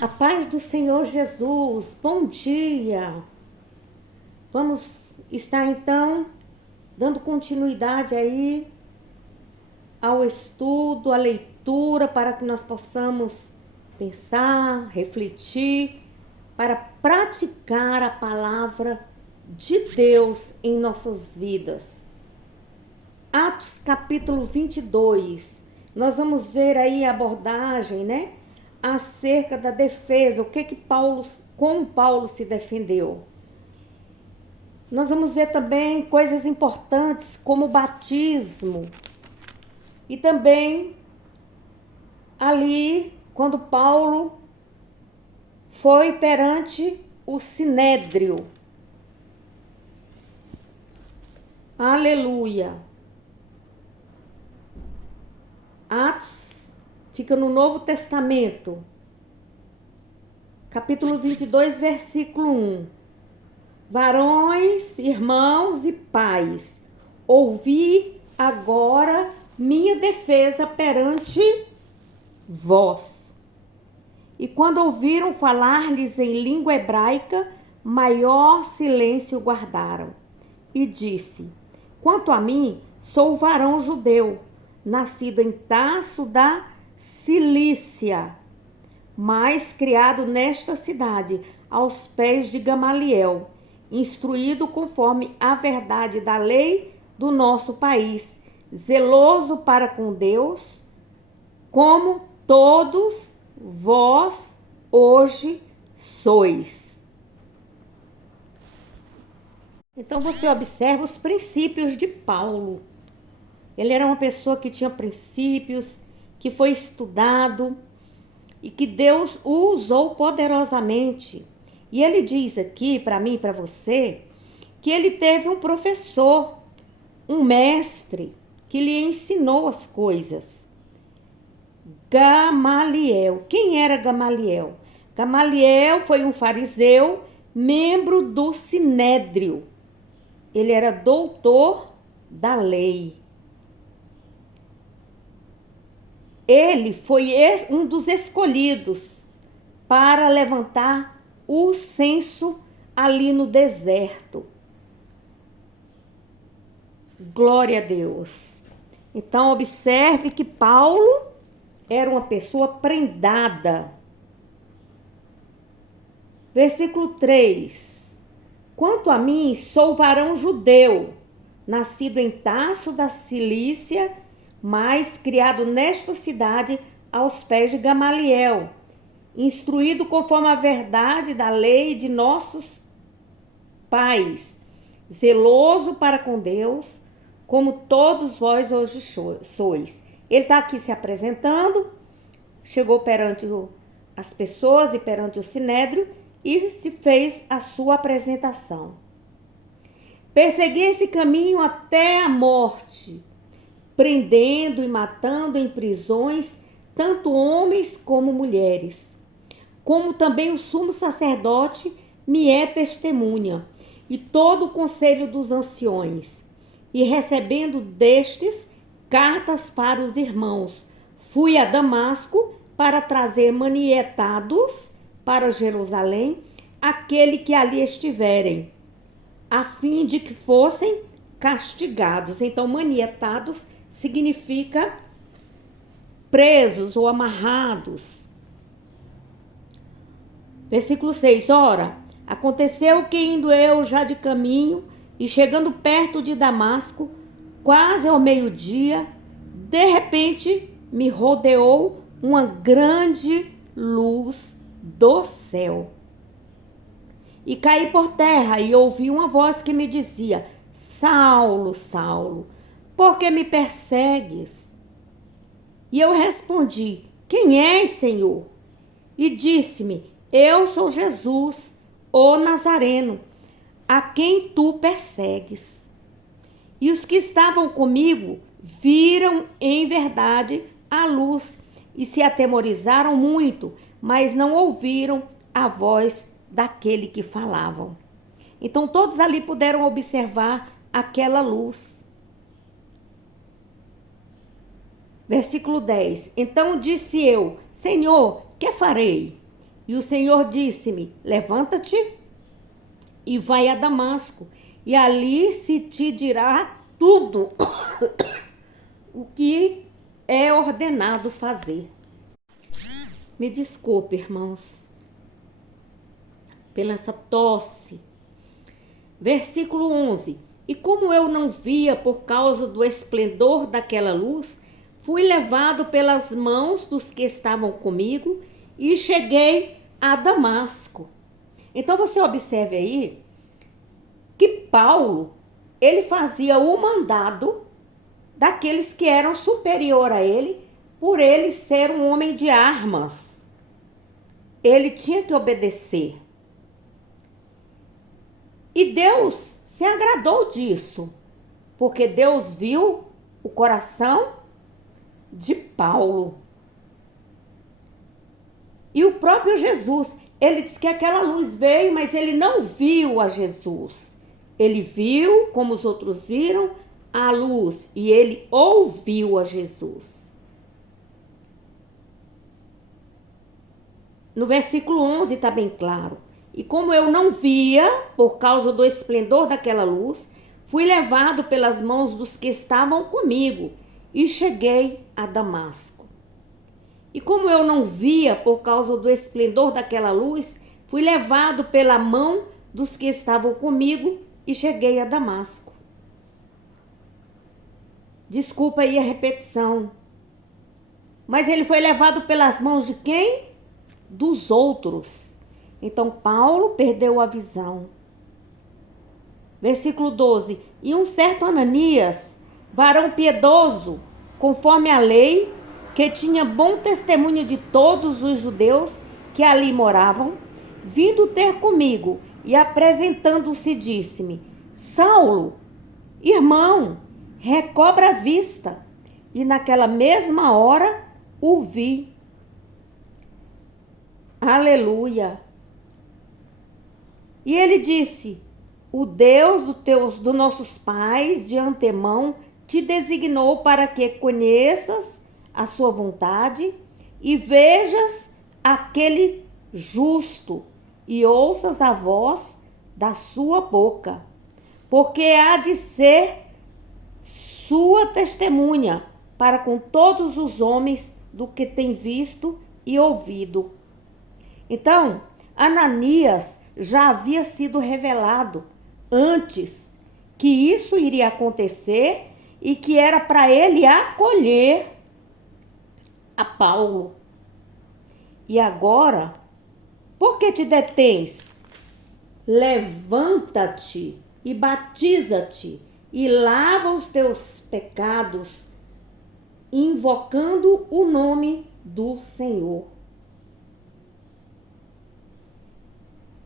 A paz do Senhor Jesus, bom dia! Vamos estar então dando continuidade aí ao estudo, à leitura, para que nós possamos pensar, refletir, para praticar a palavra de Deus em nossas vidas. Atos capítulo 22, nós vamos ver aí a abordagem, né? Acerca da defesa, como Paulo se defendeu. Nós vamos ver também coisas importantes como o batismo. E também ali, quando Paulo foi perante o Sinédrio. Aleluia! Atos fica no Novo Testamento, capítulo 22, versículo 1. Varões, irmãos e pais, ouvi agora minha defesa perante vós. E quando ouviram falar-lhes em língua hebraica, maior silêncio guardaram. E disse: quanto a mim, sou varão judeu, nascido em Tarso da Cilícia, mas criado nesta cidade, aos pés de Gamaliel, instruído conforme a verdade da lei do nosso país, zeloso para com Deus, como todos vós hoje sois. Então você observa os princípios de Paulo. Ele era uma pessoa que tinha princípios, que foi estudado e que Deus o usou poderosamente. E ele diz aqui para mim e para você que ele teve um professor, um mestre que lhe ensinou as coisas. Gamaliel. Quem era Gamaliel? Gamaliel foi um fariseu, membro do Sinédrio. Ele era doutor da lei. Ele foi um dos escolhidos para levantar o censo ali no deserto. Glória a Deus. Então, observe que Paulo era uma pessoa prendada. Versículo 3. Quanto a mim, sou varão judeu, nascido em Tarso da Cilícia, mas criado nesta cidade aos pés de Gamaliel, instruído conforme a verdade da lei de nossos pais, zeloso para com Deus, como todos vós hoje sois. Ele está aqui se apresentando, chegou perante as pessoas e perante o Sinédrio e se fez a sua apresentação. Persegui esse caminho até a morte, prendendo e matando em prisões tanto homens como mulheres. Como também o sumo sacerdote me é testemunha, e todo o conselho dos anciões. E recebendo destes cartas para os irmãos, fui a Damasco para trazer manietados para Jerusalém aquele que ali estiverem, a fim de que fossem castigados. Então, manietados significa presos ou amarrados. Versículo 6. Ora, aconteceu que indo eu já de caminho e chegando perto de Damasco, quase ao meio-dia, de repente me rodeou uma grande luz do céu. E caí por terra e ouvi uma voz que me dizia: Saulo, Saulo, por que me persegues? E eu respondi: quem és, Senhor? E disse-me: eu sou Jesus, o Nazareno, a quem tu persegues. E os que estavam comigo viram em verdade a luz e se atemorizaram muito, mas não ouviram a voz daquele que falavam. Então todos ali puderam observar aquela luz. Versículo 10. Então disse eu: Senhor, que farei? E o Senhor disse-me: levanta-te e vai a Damasco, e ali se te dirá tudo o que é ordenado fazer. Me desculpe, irmãos, pela essa tosse. Versículo 11. E como eu não via por causa do esplendor daquela luz, fui levado pelas mãos dos que estavam comigo e cheguei a Damasco. Então você observe aí que Paulo, ele fazia o mandado daqueles que eram superior a ele, por ele ser um homem de armas. Ele tinha que obedecer. E Deus se agradou disso, porque Deus viu o coração de Paulo. E o próprio Jesus, ele disse que aquela luz veio, mas ele não viu a Jesus. Ele viu, como os outros viram, a luz, e ele ouviu a Jesus. No versículo 11 está bem claro. E como eu não via, por causa do esplendor daquela luz, fui levado pelas mãos dos que estavam comigo e cheguei a Damasco. E como eu não via, por causa do esplendor daquela luz, fui levado pela mão dos que estavam comigo e cheguei a Damasco. Desculpa aí a repetição. Mas ele foi levado pelas mãos de quem? Dos outros. Então Paulo perdeu a visão. Versículo 12. E um certo Ananias, varão piedoso, conforme a lei, que tinha bom testemunho de todos os judeus que ali moravam, vindo ter comigo e apresentando-se, disse-me: Saulo, irmão, recobra a vista. E naquela mesma hora o vi. Aleluia. E ele disse: o Deus dos nossos pais de antemão te designou para que conheças a sua vontade e vejas aquele justo e ouças a voz da sua boca, porque há de ser sua testemunha para com todos os homens do que tem visto e ouvido. Então, Ananias já havia sido revelado antes que isso iria acontecer e que era para ele acolher a Paulo. E agora, por que te detens? Levanta-te e batiza-te e lava os teus pecados, invocando o nome do Senhor.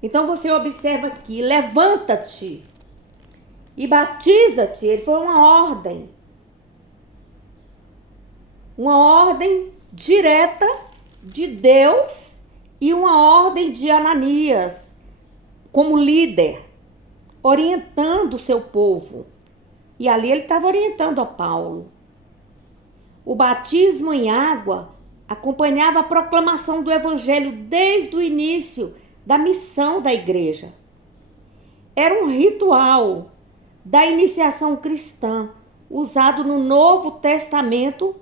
Então você observa aqui, levanta-te e batiza-te. Ele foi uma ordem. Uma ordem direta de Deus e uma ordem de Ananias, como líder, orientando o seu povo. E ali ele estava orientando a Paulo. O batismo em água acompanhava a proclamação do evangelho desde o início da missão da igreja. Era um ritual da iniciação cristã, usado no Novo Testamento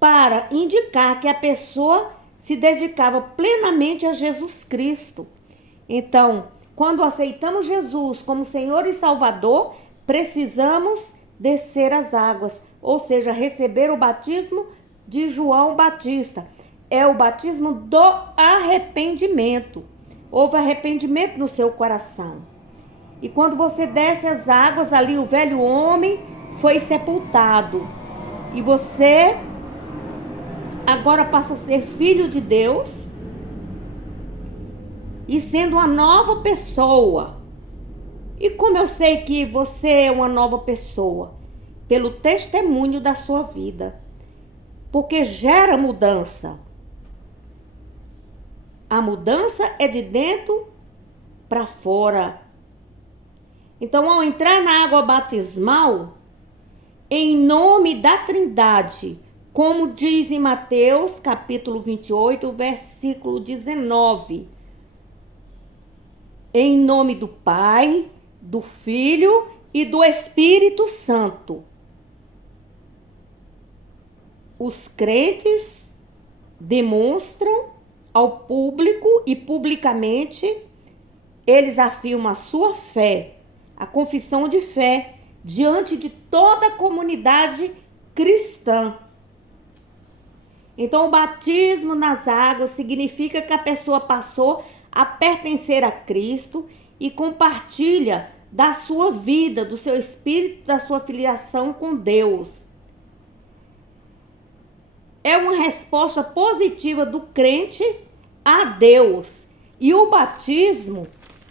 para indicar que a pessoa se dedicava plenamente a Jesus Cristo. Então, quando aceitamos Jesus como Senhor e Salvador, precisamos descer as águas, ou seja, receber o batismo de João Batista. É o batismo do arrependimento. Houve arrependimento no seu coração. E quando você desce as águas, ali o velho homem foi sepultado. E você agora passa a ser filho de Deus e sendo uma nova pessoa. E como eu sei que você é uma nova pessoa? Pelo testemunho da sua vida. Porque gera mudança. A mudança é de dentro para fora. Então, ao entrar na água batismal, em nome da Trindade, como diz em Mateus, capítulo 28, versículo 19. Em nome do Pai, do Filho e do Espírito Santo. Os crentes demonstram ao público e publicamente, eles afirmam a sua fé, a confissão de fé, diante de toda a comunidade cristã. Então, o batismo nas águas significa que a pessoa passou a pertencer a Cristo e compartilha da sua vida, do seu espírito, da sua filiação com Deus. É uma resposta positiva do crente a Deus. E o batismo,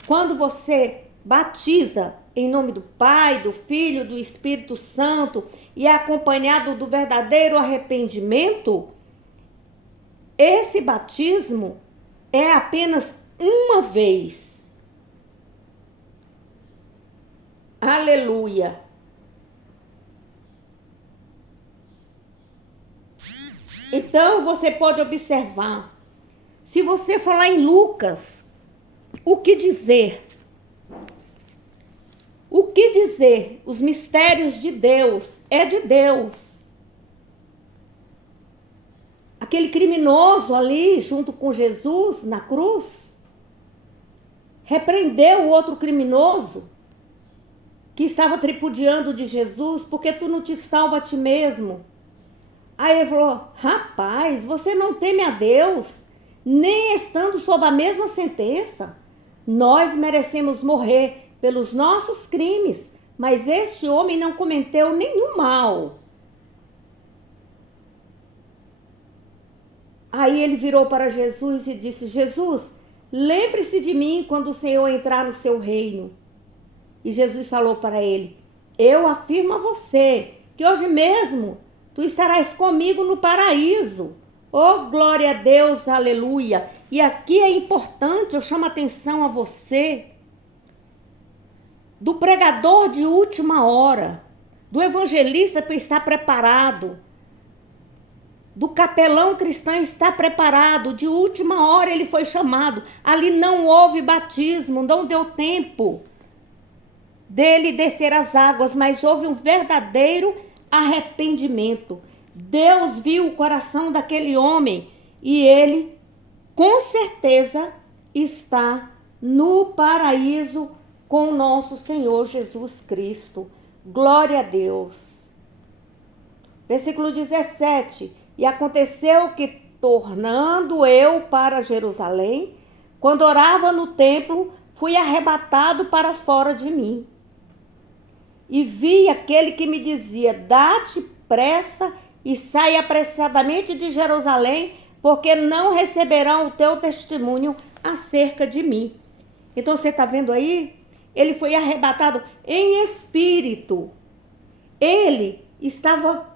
quando você batiza em nome do Pai, do Filho, do Espírito Santo e é acompanhado do verdadeiro arrependimento, esse batismo é apenas uma vez. Aleluia! Então você pode observar, se você falar em Lucas, o que dizer? O que dizer? Os mistérios de Deus, é de Deus. Aquele criminoso ali, junto com Jesus na cruz, repreendeu o outro criminoso que estava tripudiando de Jesus, porque tu não te salva a ti mesmo. Aí ele falou, rapaz, você não teme a Deus, nem estando sob a mesma sentença. Nós merecemos morrer pelos nossos crimes, mas este homem não cometeu nenhum mal. Aí ele virou para Jesus e disse, Jesus, lembre-se de mim quando o Senhor entrar no seu reino. E Jesus falou para ele, eu afirmo a você que hoje mesmo tu estarás comigo no paraíso. Oh, glória a Deus, aleluia. E aqui é importante, eu chamo a atenção a você, do pregador de última hora, do evangelista para estar preparado, do capelão cristão estar preparado, de última hora ele foi chamado. Ali não houve batismo, não deu tempo dele descer as águas, mas houve um verdadeiro arrependimento. Deus viu o coração daquele homem e ele, com certeza, está no paraíso com o nosso Senhor Jesus Cristo. Glória a Deus. Versículo 17. E aconteceu que, tornando eu para Jerusalém, quando orava no templo, fui arrebatado para fora de mim. E vi aquele que me dizia, dá-te pressa e sai apressadamente de Jerusalém, porque não receberão o teu testemunho acerca de mim. Então você está vendo aí? Ele foi arrebatado em espírito. Ele estava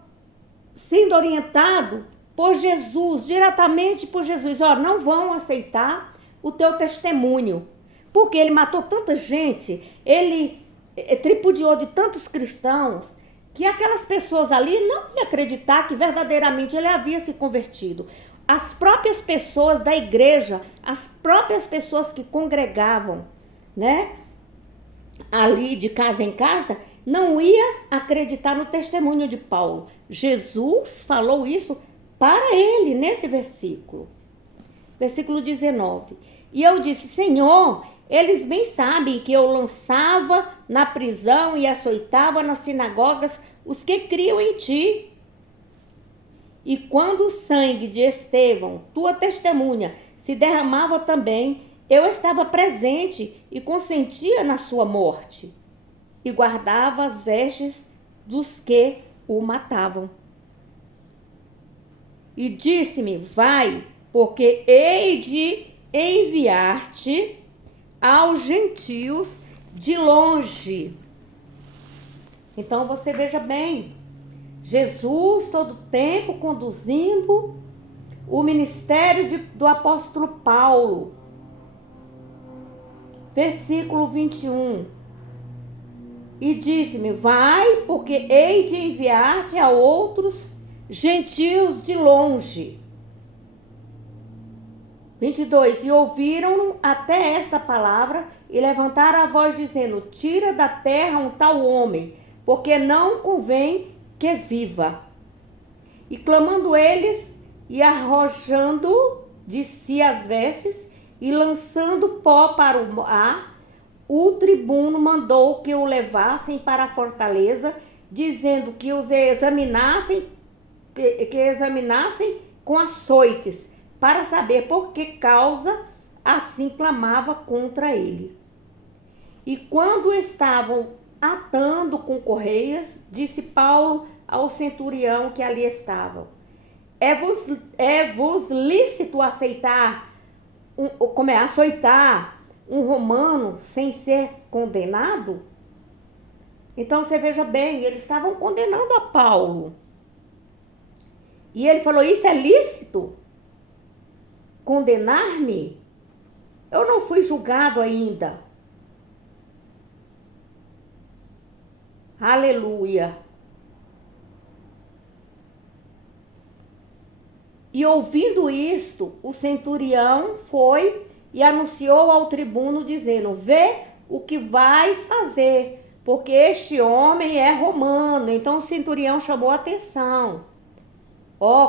sendo orientado por Jesus, diretamente por Jesus. Ó, não vão aceitar o teu testemunho, porque ele matou tanta gente, ele tripudiou de tantos cristãos, que aquelas pessoas ali não iam acreditar que verdadeiramente ele havia se convertido. As próprias pessoas da igreja, as próprias pessoas que congregavam, né, ali de casa em casa, não ia acreditar no testemunho de Paulo. Jesus falou isso para ele nesse versículo. Versículo 19. E eu disse, Senhor, eles bem sabem que eu lançava na prisão e açoitava nas sinagogas os que criam em ti. E quando o sangue de Estevão, tua testemunha, se derramava também, eu estava presente e consentia na sua morte. E guardava as vestes dos que o matavam. E disse-me, vai, porque hei de enviar-te aos gentios de longe. Então você veja bem, Jesus todo o tempo conduzindo o ministério do apóstolo Paulo. Versículo 21. E disse-me, vai, porque hei de enviar-te a outros gentios de longe. 22. E ouviram até esta palavra e levantaram a voz dizendo: tira da terra um tal homem, porque não convém que viva. E clamando eles e arrojando de si as vestes e lançando pó para o ar, o tribuno mandou que o levassem para a fortaleza, dizendo que os examinassem com açoites, para saber por que causa assim clamava contra ele. E quando estavam atando com correias, disse Paulo ao centurião que ali estava: é-vos lícito açoitar um romano sem ser condenado? Então você veja bem, eles estavam condenando a Paulo. E ele falou: isso é lícito? Condenar-me? Eu não fui julgado ainda. Aleluia. E ouvindo isto, o centurião foi e anunciou ao tribuno, dizendo: vê o que vais fazer, porque este homem é romano. Então o centurião chamou a atenção.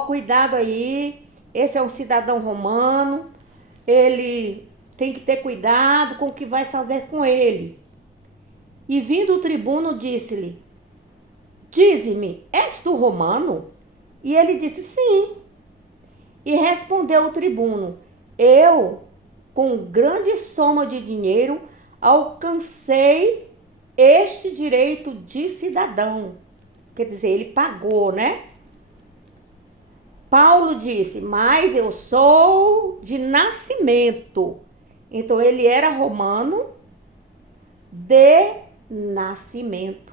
Cuidado aí, esse é um cidadão romano, ele tem que ter cuidado com o que vai fazer com ele. E vindo o tribuno, disse-lhe: dize-me, és tu romano? E ele disse: sim. E respondeu o tribuno: eu, com grande soma de dinheiro, alcancei este direito de cidadão. Quer dizer, ele pagou, né? Paulo disse: mas eu sou de nascimento. Então ele era romano de nascimento.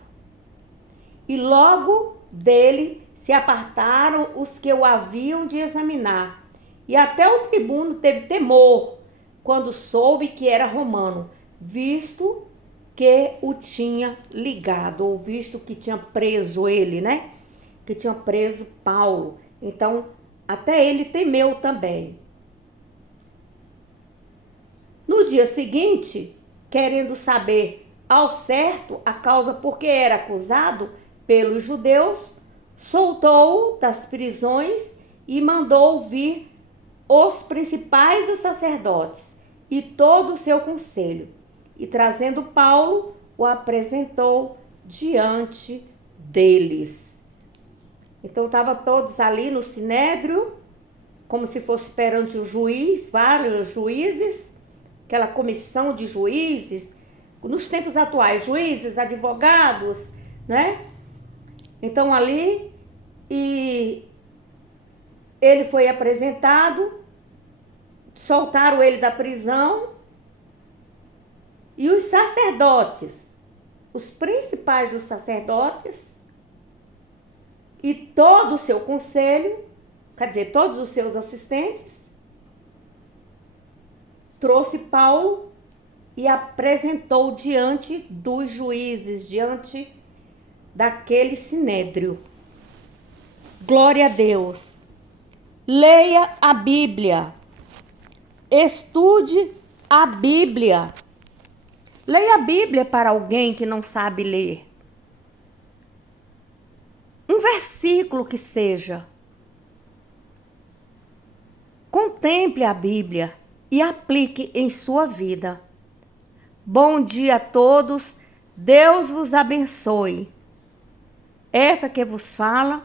E logo dele se apartaram os que o haviam de examinar. E até o tribuno teve temor quando soube que era romano, visto que o tinha ligado, ou visto que tinha preso ele, né? Que tinha preso Paulo. Então, até ele temeu também. No dia seguinte, querendo saber ao certo a causa por que era acusado pelos judeus, soltou-o das prisões e mandou vir os principais dos sacerdotes e todo o seu conselho. E trazendo Paulo, o apresentou diante deles. Então estavam todos ali no sinédrio, como se fosse perante o juiz, vários juízes, aquela comissão de juízes, nos tempos atuais, juízes, advogados, né? Então ali, e ele foi apresentado, soltaram ele da prisão, e os sacerdotes, os principais dos sacerdotes, e todo o seu conselho, quer dizer, todos os seus assistentes, trouxe Paulo e apresentou diante dos juízes, diante daquele sinédrio. Glória a Deus. Leia a Bíblia. Estude a Bíblia. Leia a Bíblia para alguém que não sabe ler. Um versículo que seja. Contemple a Bíblia e aplique em sua vida. Bom dia a todos. Deus vos abençoe. Essa que vos fala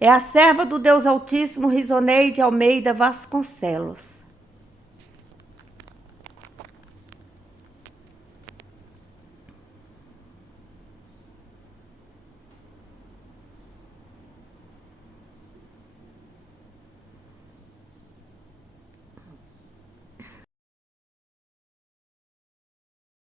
é a serva do Deus Altíssimo, Risoneide Almeida Vasconcelos.